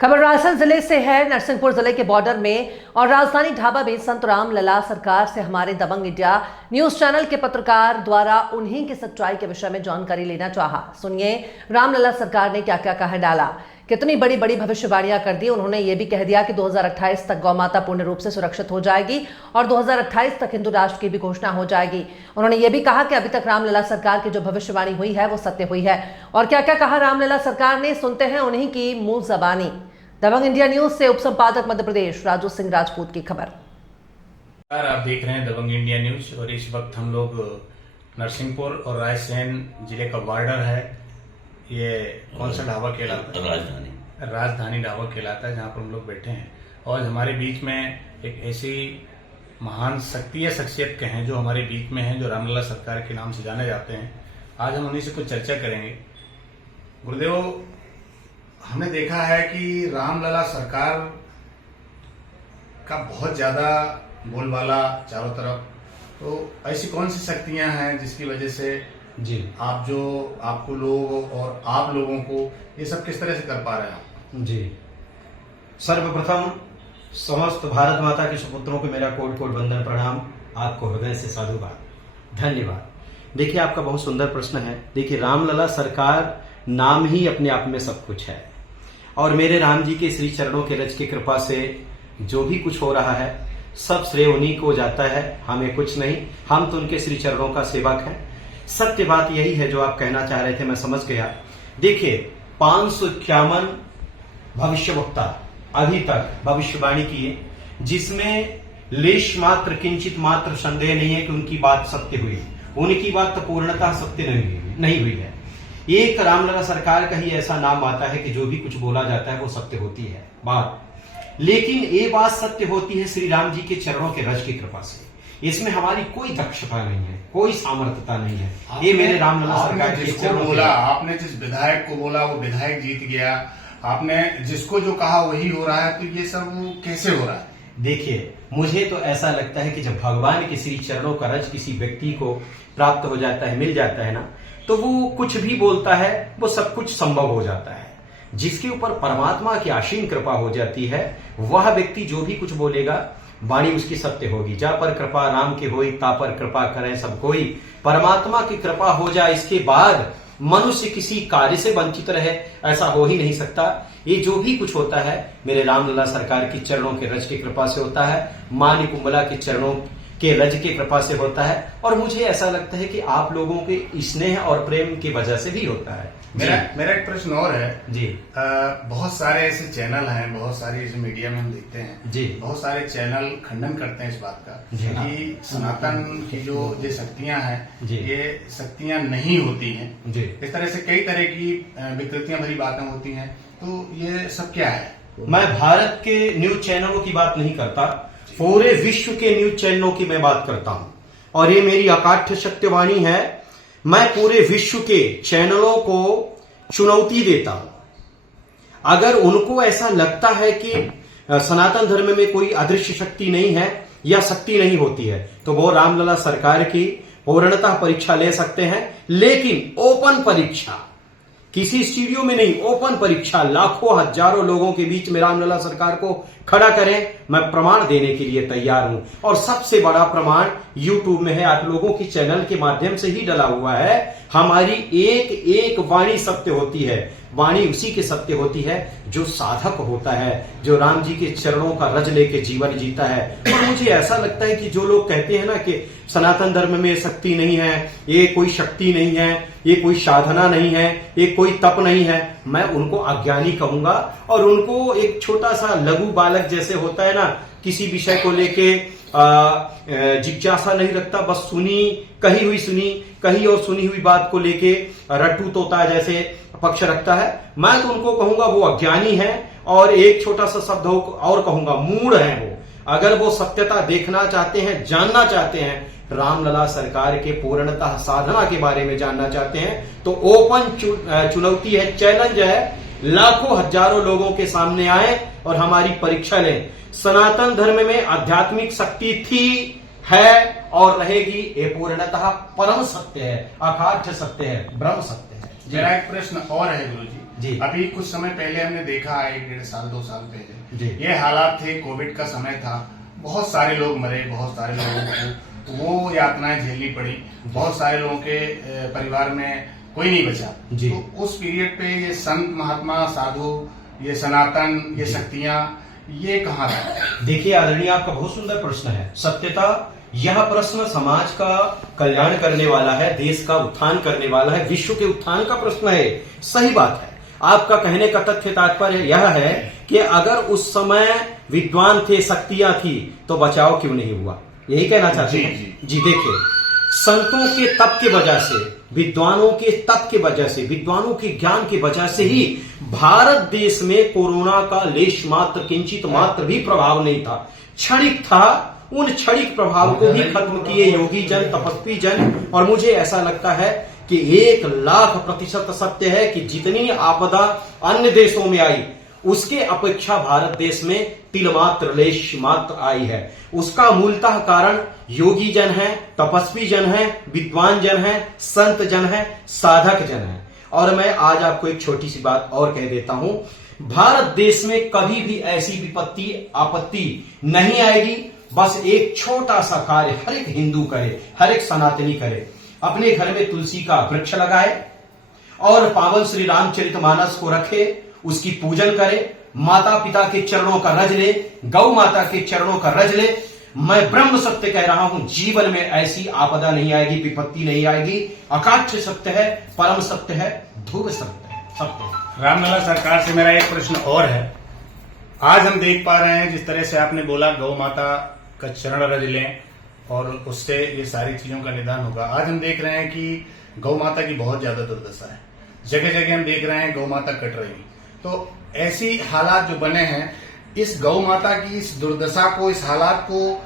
खबर राजस्थान जिले से है। नरसिंहपुर जिले के बॉर्डर में और राजधानी ढाबा में संत राम लला सरकार से हमारे दबंग इंडिया न्यूज चैनल के पत्रकार द्वारा उन्हीं की सच्चाई के विषय में जानकारी लेना चाहा। सुनिए राम लला सरकार ने क्या क्या कहा डाला, कितनी बड़ी बड़ी भविष्यवाणियां कर दी। उन्होंने ये भी कह दिया कि 2028 तक गौ माता पूर्ण रूप से सुरक्षित हो जाएगी और 2028 तक हिंदू राष्ट्र की भी घोषणा हो जाएगी। उन्होंने ये भी कहा कि अभी तक रामलला सरकार की जो भविष्यवाणी हुई है वो सत्य हुई है। और क्या क्या कहा रामलला सरकार ने, सुनते हैं उन्हीं की मुंह जबानी। दबंग इंडिया न्यूज से उप संपादक मध्य प्रदेश राजू सिंह राजपूत की खबर। आप देख रहे हैं दबंग इंडिया न्यूज और इस वक्त हम लोग नरसिंहपुर और रायसेन जिले का बॉर्डर है। ये कौन सा ढाबा कहलाता है? राजधानी ढाबा कहलाता है, जहाँ पर हम लोग बैठे हैं। और हमारे बीच में एक ऐसी महान शख्सियत के हैं जो हमारे बीच में हैं, जो रामलला सरकार के नाम से जाने जाते हैं। आज हम उन्हीं से कुछ चर्चा करेंगे। गुरुदेव, हमने देखा है कि रामलला सरकार का बहुत ज्यादा बोलबाला चारों तरफ, तो ऐसी कौन सी शक्तियां हैं जिसकी वजह से जी आपको लोग और आप लोगों को ये सब किस तरह से कर पा रहे हैं? जी, सर्वप्रथम समस्त भारत माता के सुपुत्रों को मेरा कोटि कोटि वंदन प्रणाम, आपको हृदय से साधुवाद, धन्यवाद। देखिए, आपका बहुत सुंदर प्रश्न है। देखिए, रामलला सरकार नाम ही अपने आप में सब कुछ है और मेरे राम जी के श्री चरणों के रज की कृपा से जो भी कुछ हो रहा है सब श्रेय उन्हीं को जाता है, हमें कुछ नहीं। हम तो उनके श्री चरणों का सेवक हैं। सत्य बात यही है जो आप कहना चाह रहे थे, मैं समझ गया। देखिए, 551 भविष्यवक्ता अभी तक भविष्यवाणी की है, जिसमें लेश मात्र किंचित मात्र संदेह नहीं है कि उनकी बात सत्य हुई। उनकी बात तो पूर्णतः सत्य नहीं हुई है। एक रामलला सरकार का ही ऐसा नाम आता है कि जो भी कुछ बोला जाता है वो सत्य होती है बात। लेकिन ये बात सत्य होती है श्री राम जी के चरणों के रज की कृपा से। इसमें हमारी कोई दक्षता नहीं है, कोई सामर्थ्यता नहीं है। ये मेरे रामलला सरकार के चरणों बोला, आपने जिस विधायक को बोला वो विधायक जीत गया, आपने जिसको जो कहा वही हो रहा है, तो ये सब कैसे हो रहा है? देखिए, मुझे तो ऐसा लगता है कि जब भगवान के श्री चरणों का रज किसी व्यक्ति को प्राप्त हो जाता है, मिल जाता है ना, तो वो कुछ भी बोलता है वो सब कुछ संभव हो जाता है। जिसके ऊपर परमात्मा की असीम कृपा हो जाती है वह व्यक्ति जो भी कुछ बोलेगा वाणी उसकी सत्य होगी। जा पर कृपा राम के होई, ता पर कृपा करे सब कोई। परमात्मा की कृपा हो जाए, इसके बाद मनुष्य किसी कार्य से वंचित रहे, ऐसा हो ही नहीं सकता। ये जो भी कुछ होता है मेरे रामलला सरकार की चरणों के रज की कृपा से होता है, मां कुंबला के चरणों के रज की कृपा से होता है। और मुझे ऐसा लगता है कि आप लोगों के स्नेह और प्रेम की वजह से भी होता है। मेरा एक प्रश्न और है जी। बहुत सारे ऐसे चैनल हैं, बहुत सारी ऐसे मीडिया में हम देखते हैं जी, बहुत सारे चैनल खंडन करते हैं इस बात का कि सनातन की जो शक्तियां हैं ये शक्तियां नहीं होती हैं जी। इस तरह से कई तरह की विकृतियां भरी बातें होती हैं, तो ये सब क्या है? मैं भारत के न्यूज चैनलों की बात नहीं करता, पूरे विश्व के न्यूज चैनलों की मैं बात करता हूं और ये मेरी अकाट्य सत्यवाणी है। मैं पूरे विश्व के चैनलों को चुनौती देता हूं। अगर उनको ऐसा लगता है कि सनातन धर्म में कोई अदृश्य शक्ति नहीं है या शक्ति नहीं होती है, तो वो रामलला सरकार की पूर्णतः परीक्षा ले सकते हैं। लेकिन ओपन परीक्षा, किसी स्टूडियो में नहीं, ओपन परीक्षा, लाखों हजारों लोगों के बीच में रामलला सरकार को खड़ा करें, मैं प्रमाण देने के लिए तैयार हूं। और सबसे बड़ा प्रमाण यूट्यूब में है, आप लोगों की चैनल के माध्यम से ही डला हुआ है। हमारी एक एक वाणी सत्य होती है। वाणी उसी के सत्य होती है जो साधक होता है, जो राम जी के चरणों का रज लेके जीवन जीता है। और मुझे ऐसा लगता है कि जो लोग कहते हैं ना कि सनातन धर्म में शक्ति नहीं है, ये कोई शक्ति नहीं है, ये कोई साधना नहीं है, ये कोई तप नहीं है, मैं उनको अज्ञानी कहूंगा और उनको एक छोटा सा लघु बालक जैसे होता है ना, किसी विषय को लेके जिज्ञासा नहीं रखता, बस कही और सुनी हुई बात को लेके रट्टू तोता जैसे पक्ष रखता है। मैं तो उनको कहूंगा वो अज्ञानी है और एक छोटा सा शब्द और कहूंगा, मूढ़ है वो। अगर वो सत्यता देखना चाहते हैं, जानना चाहते हैं, रामलला सरकार के पूर्णतः साधना के बारे में जानना चाहते हैं, तो ओपन चुनौती है, चैलेंज है, लाखों हजारों लोगों के सामने आए और हमारी परीक्षा लें। सनातन धर्म में आध्यात्मिक शक्ति थी, है और रहेगी। ये पूर्णतः परम सत्य है, अकाट्य सत्य है, ब्रह्म सत्य है। मेरा एक प्रश्न और है गुरुजी, जी। अभी कुछ समय पहले हमने देखा, 1-1.5 साल 2 साल जी। पहले ये हालात थे, कोविड का समय था, बहुत सारे लोग मरे, बहुत सारे लोगों को वो यातनाएं झेलनी पड़ी, बहुत सारे लोगों के परिवार में कोई नहीं बचा। जी। तो उस पीरियड पे ये संत महात्मा साधु, ये सनातन, ये शक्तियां, ये कहाँ था? देखिए आदरणीय, आपका बहुत सुंदर प्रश्न है। सत्यता यह प्रश्न समाज का कल्याण करने वाला है, देश का उत्थान करने वाला है, विश्व के उत्थान का प्रश्न है। सही बात है। आपका कहने का तथ्य तात्पर्य यह है कि अगर उस समय विद्वान थे, शक्तियां थी, तो बचाव क्यों नहीं हुआ, यही कहना चाहते हैं। जी देखिए, संतों के तप की वजह से, विद्वानों के तप की वजह से, विद्वानों के ज्ञान की वजह से ही भारत देश में कोरोना का लेश मात्र, किंचित मात्र भी प्रभाव नहीं था, क्षणिक था। उन क्षणिक प्रभाव को भी खत्म किए योगी जन, तपस्वी जन। और मुझे ऐसा लगता है कि 1,00,000% सत्य है कि जितनी आपदा अन्य देशों में आई, उसके अपेक्षा भारत देश में तिल मात्र, लेश मात्र आई है। उसका मूलतः कारण योगी जन है, तपस्वी जन है, विद्वान जन है, संत जन है, साधक जन है। और मैं आज आपको एक छोटी सी बात और कह देता हूं, भारत देश में कभी भी ऐसी विपत्ति, आपत्ति नहीं आएगी। बस एक छोटा सा कार्य हर एक हिंदू करे, हर एक सनातनी करे, अपने घर में तुलसी का वृक्ष लगाए और पावन श्री रामचरितमानस को रखे, उसकी पूजन करे, माता पिता के चरणों का रज ले, गौ माता के चरणों का रज ले। मैं ब्रह्म सत्य कह रहा हूं, जीवन में ऐसी आपदा नहीं आएगी, विपत्ति नहीं आएगी। अकाट्य सत्य है, परम सत्य है, ध्रुव सत्य है, सत्य। रामलला सरकार से मेरा एक प्रश्न और है। आज हम देख पा रहे हैं, जिस तरह से आपने बोला गौ माता का चरण रज लें और उससे ये सारी चीजों का निदान होगा। आज हम देख रहे हैं कि गौ माता की बहुत ज्यादा दुर्दशा है, जगह जगह हम देख रहे हैं गौ माता कट रही। तो ऐसी हालात जो बने हैं, इस गौ माता की इस दुर्दशा को, इस हालात को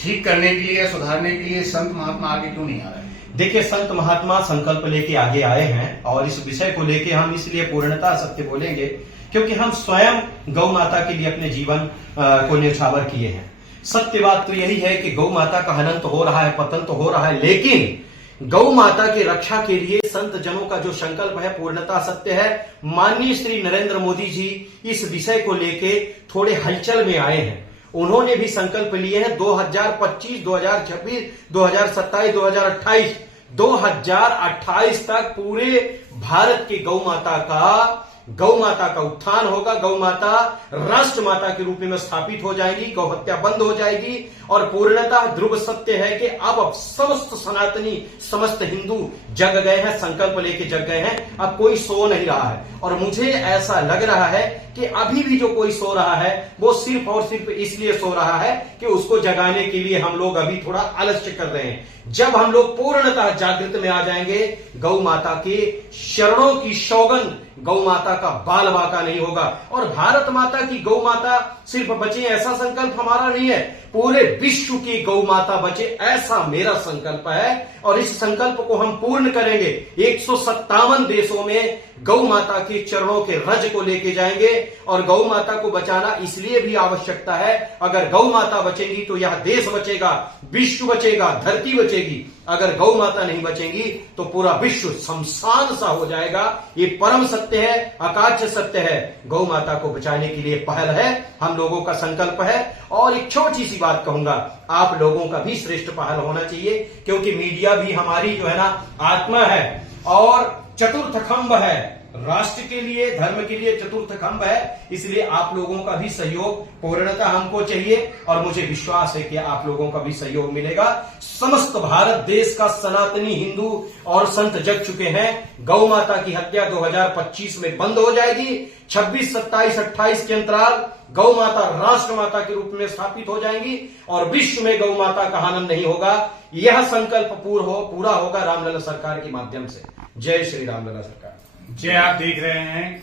ठीक करने के लिए या सुधारने के लिए संत महात्मा आगे क्यों नहीं आ रहे हैं? देखिए, संत महात्मा संकल्प लेके आगे आए हैं और इस विषय को लेके हम इसलिए पूर्णतः सत्य बोलेंगे क्योंकि हम स्वयं गौ माता के लिए अपने जीवन को न्यौछावर किए हैं। सत्य बात तो यही है कि गौ माता का हनन तो हो रहा है, पतन तो हो रहा है, लेकिन गौ माता की रक्षा के लिए संत जनों का जो संकल्प है पूर्णतः सत्य है। माननीय श्री नरेंद्र मोदी जी इस विषय को लेके थोड़े हलचल में आए हैं। उन्होंने भी संकल्प लिए हैं 2025, 2026, 2027, 2028, 2028 तक पूरे भारत की गौ माता का उत्थान होगा। गौ माता राष्ट्र माता के रूप में स्थापित हो जाएगी, गौ हत्या बंद हो जाएगी। और पूर्णतः ध्रुव सत्य है कि अब समस्त सनातनी, समस्त हिंदू जग गए हैं, संकल्प लेके जग गए हैं। अब कोई सो नहीं रहा है और मुझे ऐसा लग रहा है कि अभी भी जो कोई सो रहा है वो सिर्फ और सिर्फ इसलिए सो रहा है कि उसको जगाने के लिए हम लोग अभी थोड़ा आलस्य कर रहे हैं। जब हम लोग पूर्णतः जागृत में आ जाएंगे, गौ माता के शरणों की सौगंध, गौ माता का बाल बाका नहीं होगा। और भारत माता की गौ माता सिर्फ बचे, ऐसा संकल्प हमारा नहीं है, पूरे विश्व की गौ माता बचे, ऐसा मेरा संकल्प है। और इस संकल्प को हम पूर्ण करेंगे। 157 देशों में गौ माता के चरणों के रज को लेके जाएंगे। और गौ माता को बचाना इसलिए भी आवश्यकता है, अगर गौ माता बचेगी तो यह देश बचेगा, विश्व बचेगा, धरती बचेगी। अगर गौ माता नहीं बचेगी तो पूरा विश्व शमशान सा हो जाएगा। ये परम सत्य है, अकाट्य सत्य है। गौ माता को बचाने के लिए पहल है, हम लोगों का संकल्प है। और एक छोटी सी बात कहूंगा, आप लोगों का भी श्रेष्ठ पहल होना चाहिए, क्योंकि मीडिया भी हमारी जो है ना आत्मा है और चतुर्थ खंभ है, राष्ट्र के लिए, धर्म के लिए चतुर्थ खंभ है। इसलिए आप लोगों का भी सहयोग पूर्णतः हमको चाहिए और मुझे विश्वास है कि आप लोगों का भी सहयोग मिलेगा। समस्त भारत देश का सनातनी हिंदू और संत जग चुके हैं। गौ माता की हत्या 2025 में बंद हो जाएगी। 26, 27, 28 के अंतराल गौ माता राष्ट्र माता के रूप में स्थापित हो जाएंगी और विश्व में गौ माता का हनन नहीं होगा। यह संकल्प पूरा होगा रामलला सरकार के माध्यम से। जय श्री रामलला सरकार। जय। आप देख रहे हैं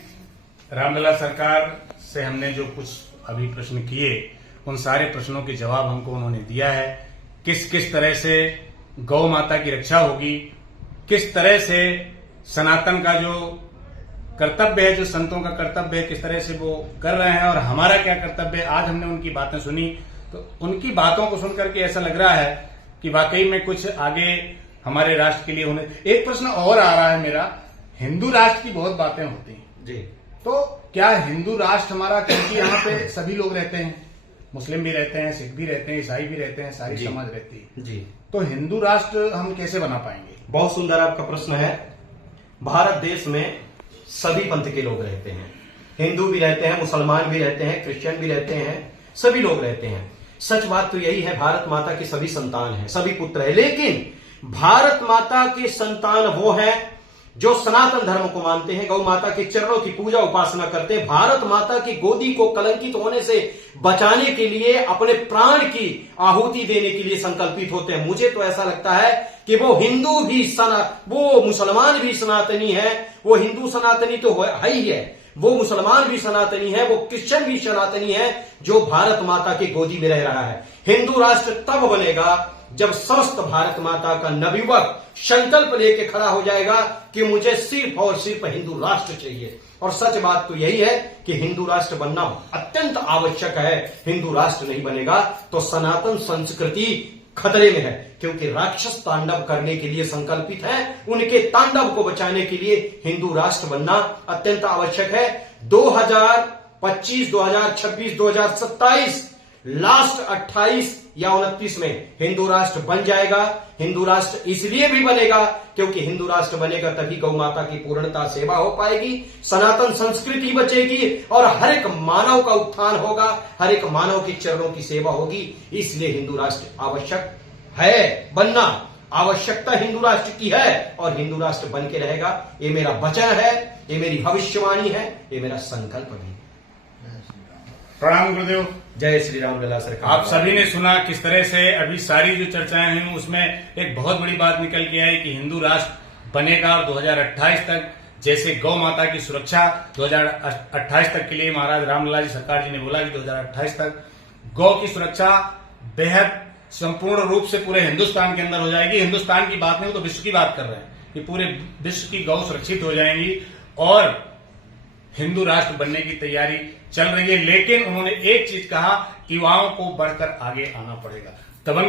रामलला सरकार से हमने जो कुछ अभी प्रश्न किए, उन सारे प्रश्नों के जवाब हमको उन्होंने दिया है। किस तरह से गौ माता की रक्षा होगी, किस तरह से सनातन का जो कर्तव्य है, जो संतों का कर्तव्य है, किस तरह से वो कर रहे हैं और हमारा क्या कर्तव्य है। आज हमने उनकी बातें सुनी तो उनकी बातों को सुनकर के ऐसा लग रहा है कि वाकई में कुछ आगे हमारे राष्ट्र के लिए होने। एक प्रश्न और आ रहा है मेरा, हिंदू राष्ट्र की बहुत बातें होती हैं, जी। तो क्या हिंदू राष्ट्र हमारा, क्योंकि यहाँ पे सभी लोग रहते हैं, मुस्लिम भी रहते हैं, सिख भी रहते हैं, ईसाई भी रहते हैं, सारी जी। समाज रहती है जी, तो हिंदू राष्ट्र हम कैसे बना पाएंगे? बहुत सुंदर आपका प्रश्न है। भारत देश में सभी पंथ के लोग रहते हैं, हिंदू भी रहते हैं, मुसलमान भी रहते हैं, क्रिश्चियन भी रहते हैं, सभी लोग रहते हैं। सच बात तो यही है, भारत माता के सभी संतान हैं, सभी पुत्र हैं, लेकिन भारत माता के संतान वो हैं जो सनातन धर्म को मानते हैं, गौ माता के चरणों की पूजा उपासना करते हैं, भारत माता की गोदी को कलंकित होने से बचाने के लिए अपने प्राण की आहुति देने के लिए संकल्पित होते हैं। मुझे तो ऐसा लगता है कि वो हिंदू भी वो मुसलमान भी सनातनी है, वो हिंदू सनातनी तो है ही है, वो मुसलमान भी सनातनी है, वो क्रिश्चियन भी सनातनी है जो भारत माता की गोदी में रह रहा है। हिंदू राष्ट्र तब बनेगा जब समस्त भारत माता का नवयुवक संकल्प लेके खड़ा हो जाएगा कि मुझे सिर्फ और सिर्फ हिंदू राष्ट्र चाहिए। और सच बात तो यही है कि हिंदू राष्ट्र बनना अत्यंत आवश्यक है। हिंदू राष्ट्र नहीं बनेगा तो सनातन संस्कृति खतरे में है, क्योंकि राक्षस तांडव करने के लिए संकल्पित है, उनके तांडव को बचाने के लिए हिंदू राष्ट्र बनना अत्यंत आवश्यक है। 2025, 2026, 2027 लास्ट 28 या 29 में हिंदू राष्ट्र बन जाएगा। हिंदू राष्ट्र इसलिए भी बनेगा क्योंकि हिंदू राष्ट्र बनेगा तभी गौ माता की पूर्णता सेवा हो पाएगी, सनातन संस्कृति बचेगी और हर एक मानव का उत्थान होगा, हर एक मानव के चरणों की सेवा होगी। इसलिए हिंदू राष्ट्र आवश्यक है, बनना आवश्यकता हिंदू राष्ट्र की है और हिंदू राष्ट्र बन के रहेगा। ये मेरा वचन है, ये मेरी भविष्यवाणी है, ये मेरा संकल्प भी। प्रणाम गुरुदेव। जय श्री राम लला सरकार। आप सभी ने सुना किस तरह से अभी सारी जो चर्चाएं हैं उसमें एक बहुत बड़ी बात निकल के आई कि हिंदू राष्ट्र बनेगा और 2028 तक, जैसे गौ माता की सुरक्षा 2028 तक के लिए महाराज रामलला जी सरकार जी ने बोला कि 2028 तक गौ की सुरक्षा बेहद संपूर्ण रूप से पूरे हिंदुस्तान के अंदर हो जाएगी। हिंदुस्तान की बात नहीं, तो विश्व की बात कर रहे हैं कि पूरे विश्व की गौ सुरक्षित हो जाएंगी और हिंदू राष्ट्र बनने की तैयारी चल रही है। लेकिन उन्होंने एक चीज कहा, युवाओं को बढ़कर आगे आना पड़ेगा।